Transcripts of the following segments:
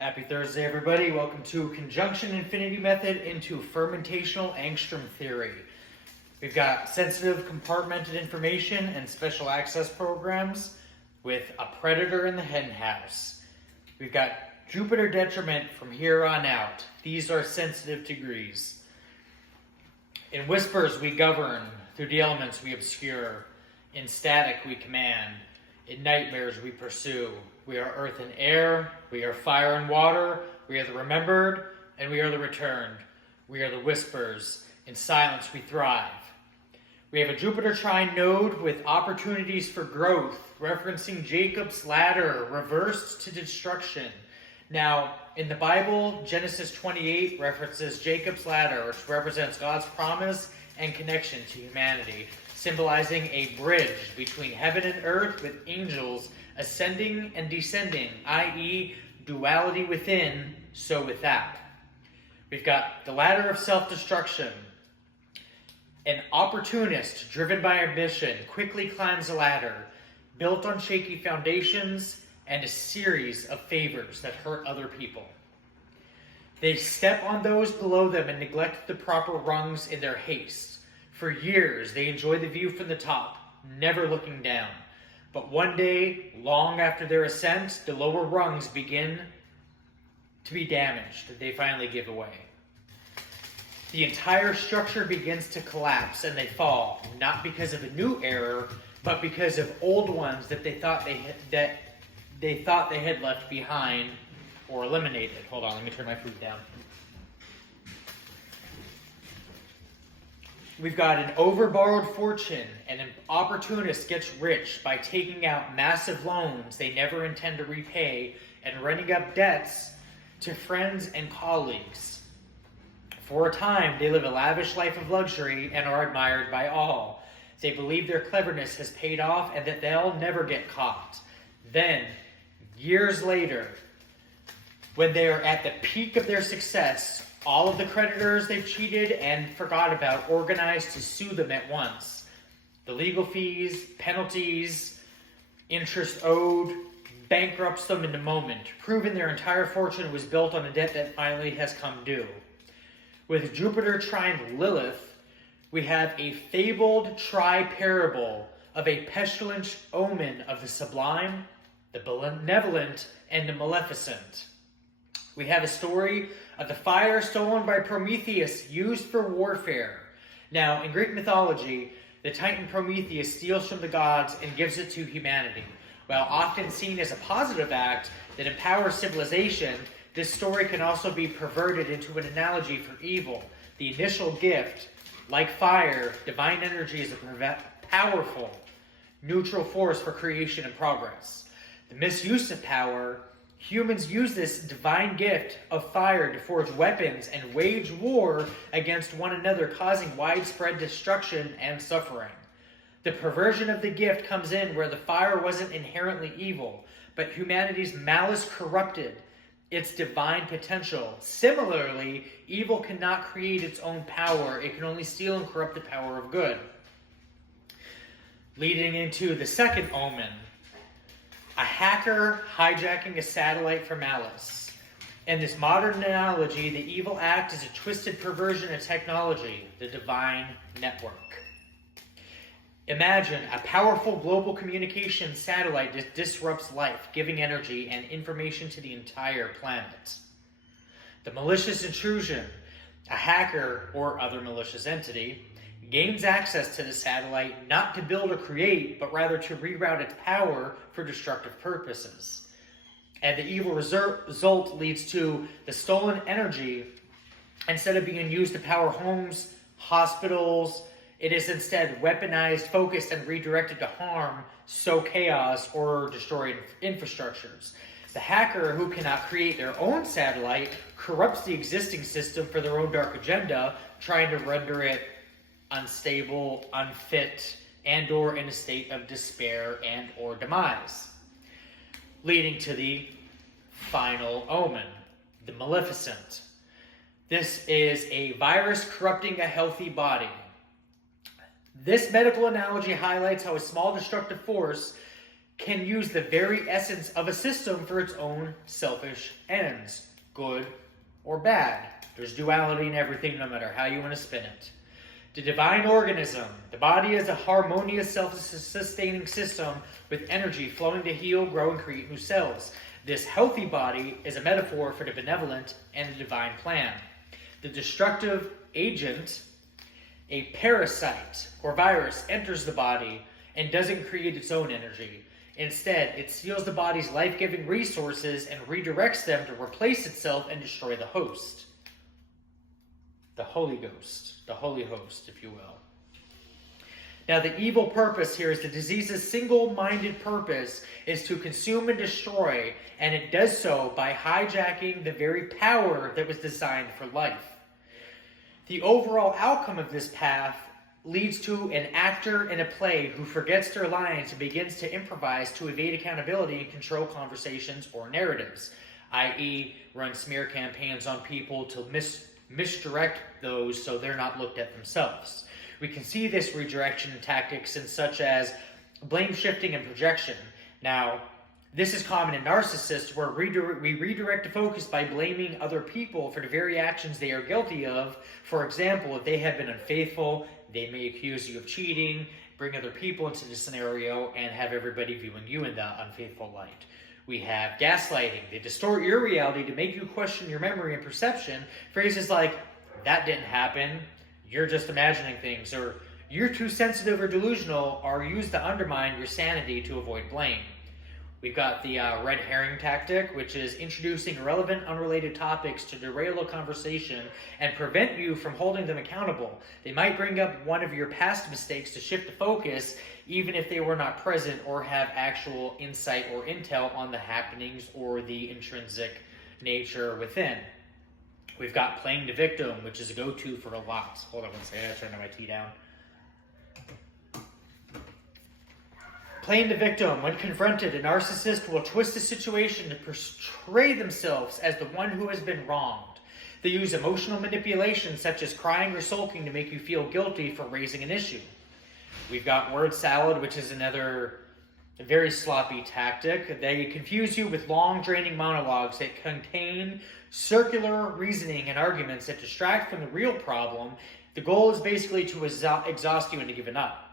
Happy Thursday, everybody. Welcome to Conjunction Infinity Method into Fermentational Angstrom Theory. We've got sensitive compartmented information and special access programs with a predator in the hen house. We've got Jupiter detriment from here on out. These are sensitive degrees. In whispers we govern, through the elements we obscure. In static we command, in nightmares we pursue. We are earth and air, we are fire and water, we are the remembered, and we are the returned. We are the whispers, in silence we thrive. We have a Jupiter trine node with opportunities for growth, referencing Jacob's ladder, reversed to destruction. Now, in the Bible, Genesis 28 references Jacob's ladder, which represents God's promise and connection to humanity, symbolizing a bridge between heaven and earth with angels ascending and descending, i.e. duality within, so without. We've got the ladder of self-destruction. An opportunist driven by ambition quickly climbs the ladder, built on shaky foundations and a series of favors that hurt other people. They step on those below them and neglect the proper rungs in their haste. For years, they enjoy the view from the top, never looking down. But one day, long after their ascent, the lower rungs begin to be damaged. They finally give away. The entire structure begins to collapse and they fall, not because of a new error, but because of old ones that they thought they had left behind or eliminated. Hold on, let me turn my food down. We've got an overborrowed fortune, and an opportunist gets rich by taking out massive loans they never intend to repay and running up debts to friends and colleagues. For a time, they live a lavish life of luxury and are admired by all. They believe their cleverness has paid off and that they'll never get caught. Then, years later, when they are at the peak of their success, all of the creditors they've cheated and forgot about organize to sue them at once. The legal fees, penalties, interest owed, bankrupts them in a moment, proving their entire fortune was built on a debt that finally has come due. With Jupiter trine Lilith, we have a fabled tri-parable of a pestilent omen of the sublime, the benevolent, and the maleficent. We have a story of the fire stolen by Prometheus used for warfare. Now, in Greek mythology, the Titan Prometheus steals from the gods and gives it to humanity. While often seen as a positive act that empowers civilization, this story can also be perverted into an analogy for evil. The initial gift, like fire, divine energy is a powerful, neutral force for creation and progress. The misuse of power, humans use this divine gift of fire to forge weapons and wage war against one another, causing widespread destruction and suffering. The perversion of the gift comes in where the fire wasn't inherently evil, but humanity's malice corrupted its divine potential. Similarly, evil cannot create its own power. It can only steal and corrupt the power of good. Leading into the second omen, a hacker hijacking a satellite for malice. In this modern analogy, the evil act is a twisted perversion of technology, the divine network. Imagine a powerful global communication satellite that disrupts life, giving energy and information to the entire planet. The malicious intrusion, a hacker or other malicious entity, gains access to the satellite not to build or create, but rather to reroute its power for destructive purposes. And the evil result leads to the stolen energy, instead of being used to power homes, hospitals, it is instead weaponized, focused, and redirected to harm, sow chaos, or destroy infrastructures. The hacker, who cannot create their own satellite, corrupts the existing system for their own dark agenda, trying to render it unstable, unfit, and or in a state of despair and or demise. Leading to the final omen, the maleficent. This is a virus corrupting a healthy body. This medical analogy highlights how a small destructive force can use the very essence of a system for its own selfish ends, good or bad. There's duality in everything, no matter how you want to spin it. The divine organism, the body is a harmonious, self-sustaining system with energy flowing to heal, grow, and create new cells. This healthy body is a metaphor for the benevolent and the divine plan. The destructive agent, a parasite or virus, enters the body and doesn't create its own energy. Instead, it steals the body's life-giving resources and redirects them to replace itself and destroy the host. The Holy Ghost, the Holy Host, if you will. Now, the evil purpose here is the disease's single-minded purpose is to consume and destroy, and it does so by hijacking the very power that was designed for life. The overall outcome of this path leads to an actor in a play who forgets their lines and begins to improvise to evade accountability and control conversations or narratives, i.e. run smear campaigns on people to misdirect those so they're not looked at themselves. We can see this redirection in tactics in such as blame shifting and projection. Now, this is common in narcissists where we redirect the focus by blaming other people for the very actions they are guilty of. For example, if they have been unfaithful, they may accuse you of cheating, bring other people into the scenario, and have everybody viewing you in the unfaithful light. We have gaslighting. They distort your reality to make you question your memory and perception. Phrases like, that didn't happen, you're just imagining things, or you're too sensitive or delusional are used to undermine your sanity to avoid blame. We've got the red herring tactic, which is introducing irrelevant, unrelated topics to derail a conversation and prevent you from holding them accountable. They might bring up one of your past mistakes to shift the focus, even if they were not present or have actual insight or intel on the happenings or the intrinsic nature within. We've got playing the victim, which is a go-to for a lot. Hold on one second, I gotta turn my tea down. Playing the victim. When confronted, a narcissist will twist the situation to portray themselves as the one who has been wronged. They use emotional manipulation such as crying or sulking to make you feel guilty for raising an issue. We've got word salad, which is another very sloppy tactic. They confuse you with long, draining monologues that contain circular reasoning and arguments that distract from the real problem. The goal is basically to exhaust you into giving up.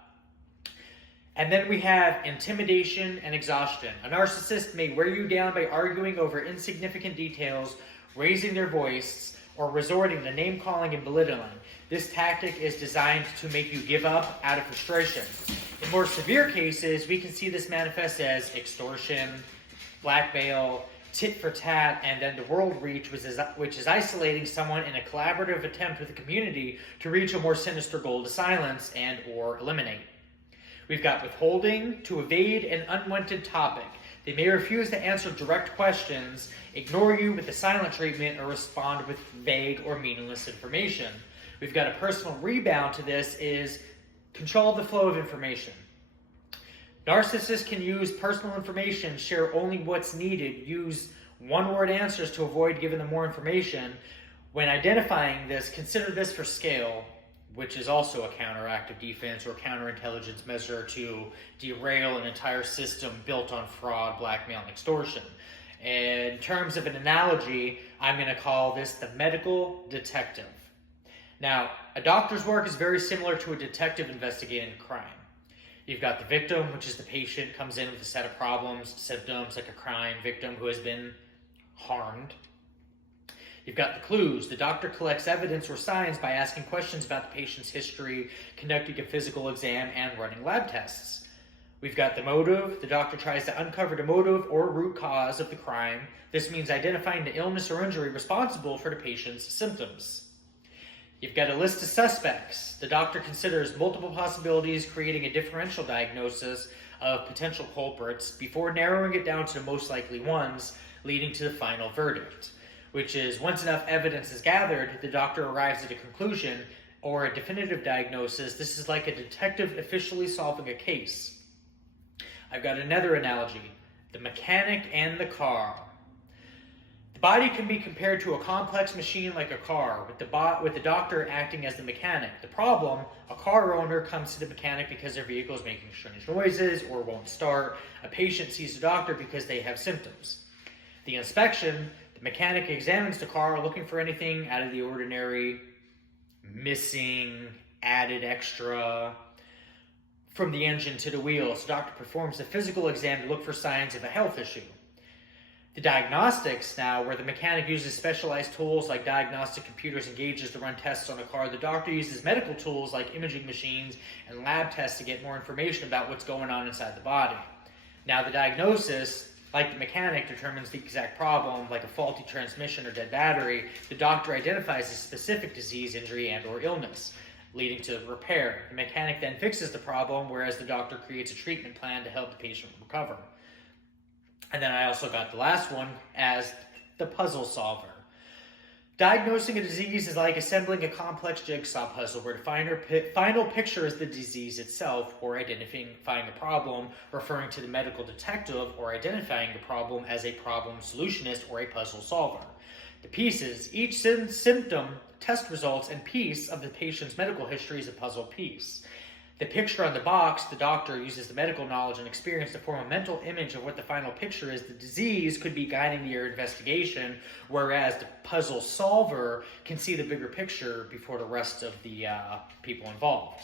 And then we have intimidation and exhaustion. A narcissist may wear you down by arguing over insignificant details, raising their voice, or resorting to name-calling and belittling. This tactic is designed to make you give up out of frustration. In more severe cases, we can see this manifest as extortion, blackmail, tit for tat, and then the world reach, which is isolating someone in a collaborative attempt with the community to reach a more sinister goal to silence and or eliminate. We've got withholding to evade an unwanted topic. They may refuse to answer direct questions, ignore you with the silent treatment, or respond with vague or meaningless information. We've got a personal rebound to this is control the flow of information. Narcissists can use personal information, share only what's needed, use one-word answers to avoid giving them more information. When identifying this, consider this for scale, which is also a counteractive defense or counterintelligence measure to derail an entire system built on fraud, blackmail, and extortion. In terms of an analogy, I'm going to call this the medical detective. Now, a doctor's work is very similar to a detective investigating a crime. You've got the victim, which is the patient, comes in with a set of problems, symptoms, like a crime victim who has been harmed. You've got the clues. The doctor collects evidence or signs by asking questions about the patient's history, conducting a physical exam, and running lab tests. We've got the motive. The doctor tries to uncover the motive or root cause of the crime. This means identifying the illness or injury responsible for the patient's symptoms. You've got a list of suspects. The doctor considers multiple possibilities, creating a differential diagnosis of potential culprits before narrowing it down to the most likely ones, leading to the final verdict, which is once enough evidence is gathered, the doctor arrives at a conclusion or a definitive diagnosis. This is like a detective officially solving a case. I've got another analogy, the mechanic and the car. The body can be compared to a complex machine like a car, with the doctor acting as the mechanic. The problem, a car owner comes to the mechanic because their vehicle is making strange noises or won't start. A patient sees the doctor because they have symptoms. The inspection, the mechanic examines the car looking for anything out of the ordinary, missing, added extra. From the engine to the wheels, the doctor performs a physical exam to look for signs of a health issue. The diagnostics now, where the mechanic uses specialized tools like diagnostic computers and gauges to run tests on a car. The doctor uses medical tools like imaging machines and lab tests to get more information about what's going on inside the body. Now, the diagnosis, like the mechanic, determines the exact problem, like a faulty transmission or dead battery. The doctor identifies a specific disease, injury, and or illness, leading to repair. The mechanic then fixes the problem, whereas the doctor creates a treatment plan to help the patient recover. And then I also got the last one as the puzzle solver. Diagnosing a disease is like assembling a complex jigsaw puzzle where the final picture is the disease itself, or identifying a problem, referring to the medical detective, or identifying the problem as a problem solutionist or a puzzle solver. The pieces, each symptom, test results, and piece of the patient's medical history is a puzzle piece. The picture on the box, the doctor uses the medical knowledge and experience to form a mental image of what the final picture is. The disease could be guiding your investigation, whereas the puzzle solver can see the bigger picture before the rest of the people involved.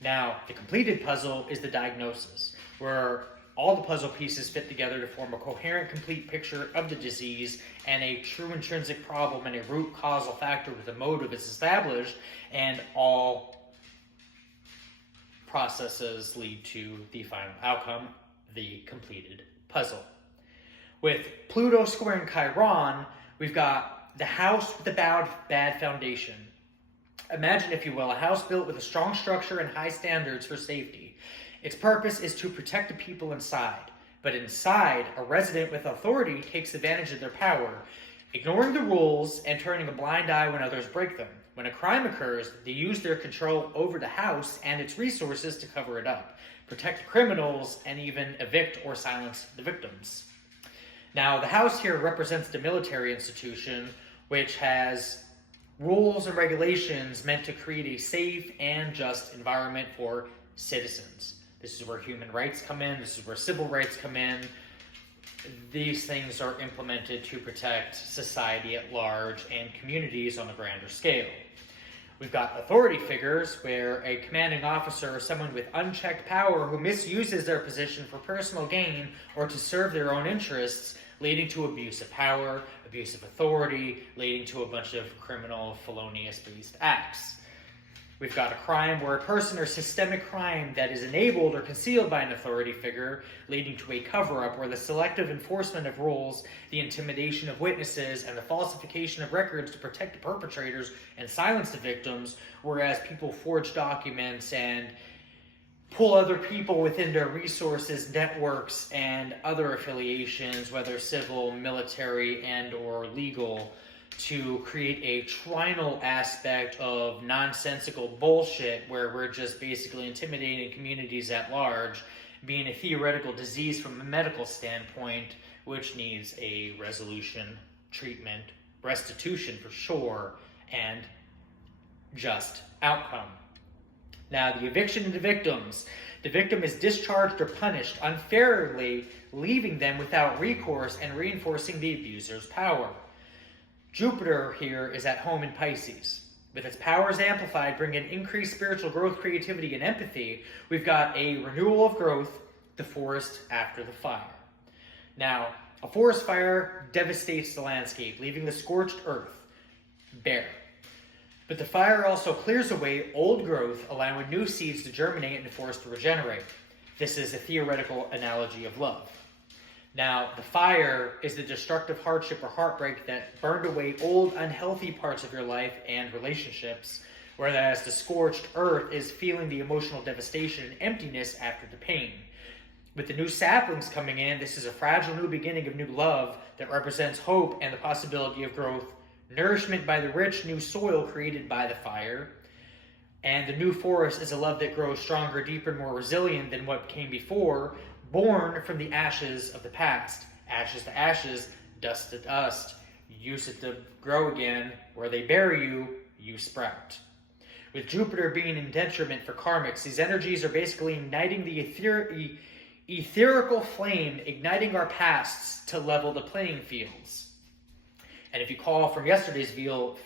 Now, the completed puzzle is the diagnosis, where all the puzzle pieces fit together to form a coherent, complete picture of the disease and a true intrinsic problem and a root causal factor with a motive is established, and all processes lead to the final outcome, the completed puzzle. With Pluto squaring Chiron, we've got the house with the bad foundation. Imagine, if you will, a house built with a strong structure and high standards for safety. Its purpose is to protect the people inside. But inside, a resident with authority takes advantage of their power, ignoring the rules and turning a blind eye when others break them. When a crime occurs, they use their control over the house and its resources to cover it up, protect criminals, and even evict or silence the victims. Now, the house here represents the military institution, which has rules and regulations meant to create a safe and just environment for citizens. This is where human rights come in. This is where civil rights come in. These things are implemented to protect society at large and communities on a grander scale. We've got authority figures, where a commanding officer or someone with unchecked power who misuses their position for personal gain or to serve their own interests, leading to abuse of power, abuse of authority, leading to a bunch of criminal, felonious-based acts. We've got a crime where a person or systemic crime that is enabled or concealed by an authority figure, leading to a cover-up where the selective enforcement of rules, the intimidation of witnesses, and the falsification of records to protect the perpetrators and silence the victims, whereas people forge documents and pull other people within their resources, networks, and other affiliations, whether civil, military, and or legal, to create a trinal aspect of nonsensical bullshit where we're just basically intimidating communities at large, being a theoretical disease from a medical standpoint, which needs a resolution, treatment, restitution for sure, and just outcome. Now, the eviction of the victims. The victim is discharged or punished unfairly, leaving them without recourse and reinforcing the abuser's power. Jupiter here is at home in Pisces. With its powers amplified, bringing increased spiritual growth, creativity, and empathy, we've got a renewal of growth, the forest after the fire. Now, a forest fire devastates the landscape, leaving the scorched earth bare. But the fire also clears away old growth, allowing new seeds to germinate and the forest to regenerate. This is a theoretical analogy of love. Now, the fire is the destructive hardship or heartbreak that burned away old, unhealthy parts of your life and relationships, whereas the scorched earth is feeling the emotional devastation and emptiness after the pain. With the new saplings coming in, this is a fragile new beginning of new love that represents hope and the possibility of growth, nourishment by the rich new soil created by the fire, and the new forest is a love that grows stronger, deeper, and more resilient than what came before, born from the ashes of the past. Ashes to ashes, dust to dust, use it to grow again. Where they bury you, you sprout. With Jupiter being in detriment for karmics, these energies are basically igniting the etherical flame, igniting our pasts to level the playing fields. And if you call from yesterday's video,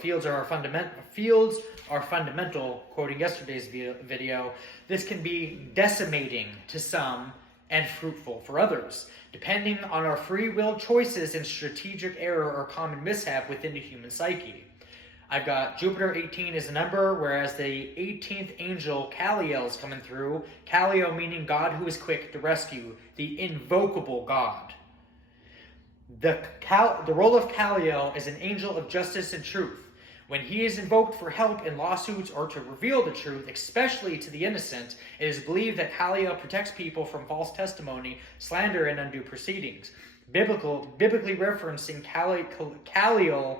fields are fundamental, quoting yesterday's video, this can be decimating to some and fruitful for others, depending on our free will choices and strategic error or common mishap within the human psyche. I've got Jupiter 18 as a number, whereas the 18th angel, Kaliel, is coming through. Kaliel meaning God who is quick to rescue, the invocable God. The role of Kaliel is an angel of justice and truth. When he is invoked for help in lawsuits or to reveal the truth, especially to the innocent, it is believed that Kaliel protects people from false testimony, slander, and undue proceedings. Biblically referencing Kaliel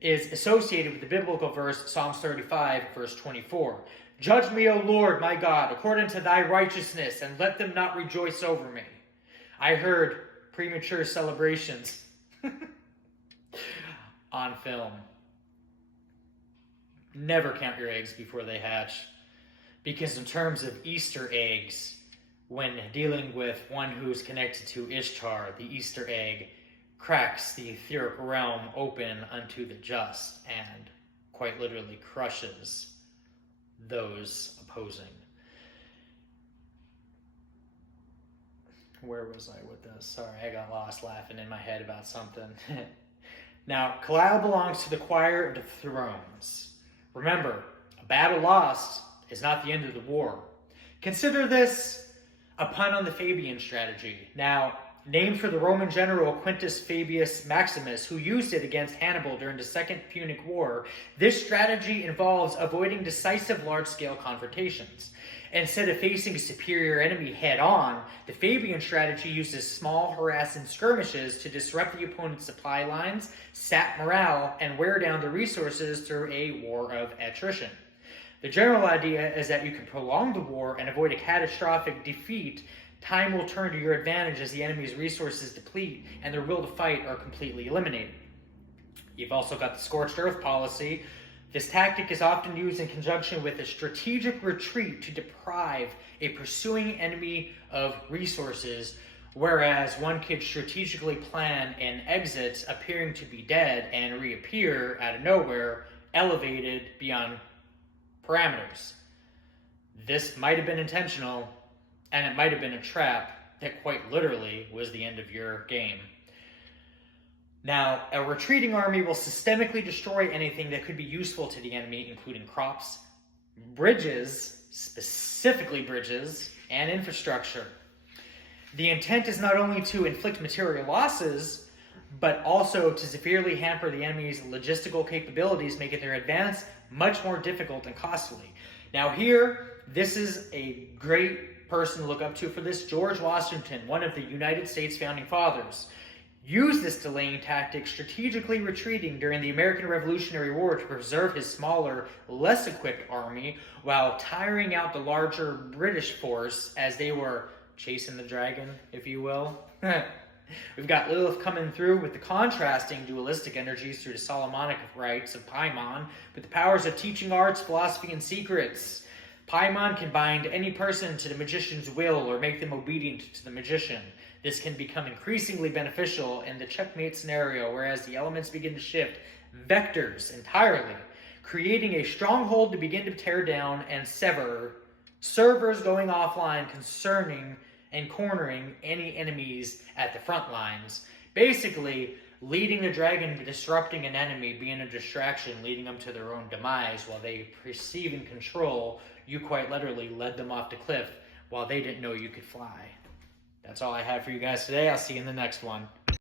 is associated with the biblical verse Psalms 35, verse 24. Judge me, O Lord, my God, according to thy righteousness, and let them not rejoice over me. I heard premature celebrations on film. Never count your eggs before they hatch. Because in terms of Easter eggs, when dealing with one who's connected to Ishtar, the Easter egg cracks the etheric realm open unto the just and quite literally crushes those opposing. Where was I with this? Sorry, I got lost laughing in my head about something. Now, Kaliel belongs to the choir of thrones. Remember, a battle lost is not the end of the war. Consider this a pun on the Fabian strategy. Now, named for the Roman general Quintus Fabius Maximus, who used it against Hannibal during the Second Punic War, this strategy involves avoiding decisive large-scale confrontations. Instead of facing a superior enemy head-on, the Fabian strategy uses small, harassing skirmishes to disrupt the opponent's supply lines, sap morale, and wear down the resources through a war of attrition. The general idea is that you can prolong the war and avoid a catastrophic defeat. Time will turn to your advantage as the enemy's resources deplete and their will to fight are completely eliminated. You've also got the scorched earth policy. This tactic is often used in conjunction with a strategic retreat to deprive a pursuing enemy of resources, whereas one could strategically plan an exit appearing to be dead and reappear out of nowhere, elevated beyond parameters. This might have been intentional, and it might have been a trap that quite literally was the end of your game. Now, a retreating army will systemically destroy anything that could be useful to the enemy, including crops, bridges, specifically bridges, and infrastructure. The intent is not only to inflict material losses, but also to severely hamper the enemy's logistical capabilities, making their advance much more difficult and costly. Now here, this is a great person to look up to for this. George Washington, one of the United States founding fathers, used this delaying tactic, strategically retreating during the American Revolutionary War to preserve his smaller, less equipped army while tiring out the larger British force as they were chasing the dragon, if you will. We've got Lilith coming through with the contrasting dualistic energies through the Solomonic rites of Paimon with the powers of teaching arts, philosophy, and secrets. Paimon can bind any person to the magician's will or make them obedient to the magician. This can become increasingly beneficial in the checkmate scenario, whereas the elements begin to shift vectors entirely, creating a stronghold to begin to tear down and sever, servers going offline concerning and cornering any enemies at the front lines. Basically, leading the dragon to disrupting an enemy, being a distraction, leading them to their own demise while they perceive and control. You quite literally led them off the cliff while they didn't know you could fly. That's all I have for you guys today. I'll see you in the next one.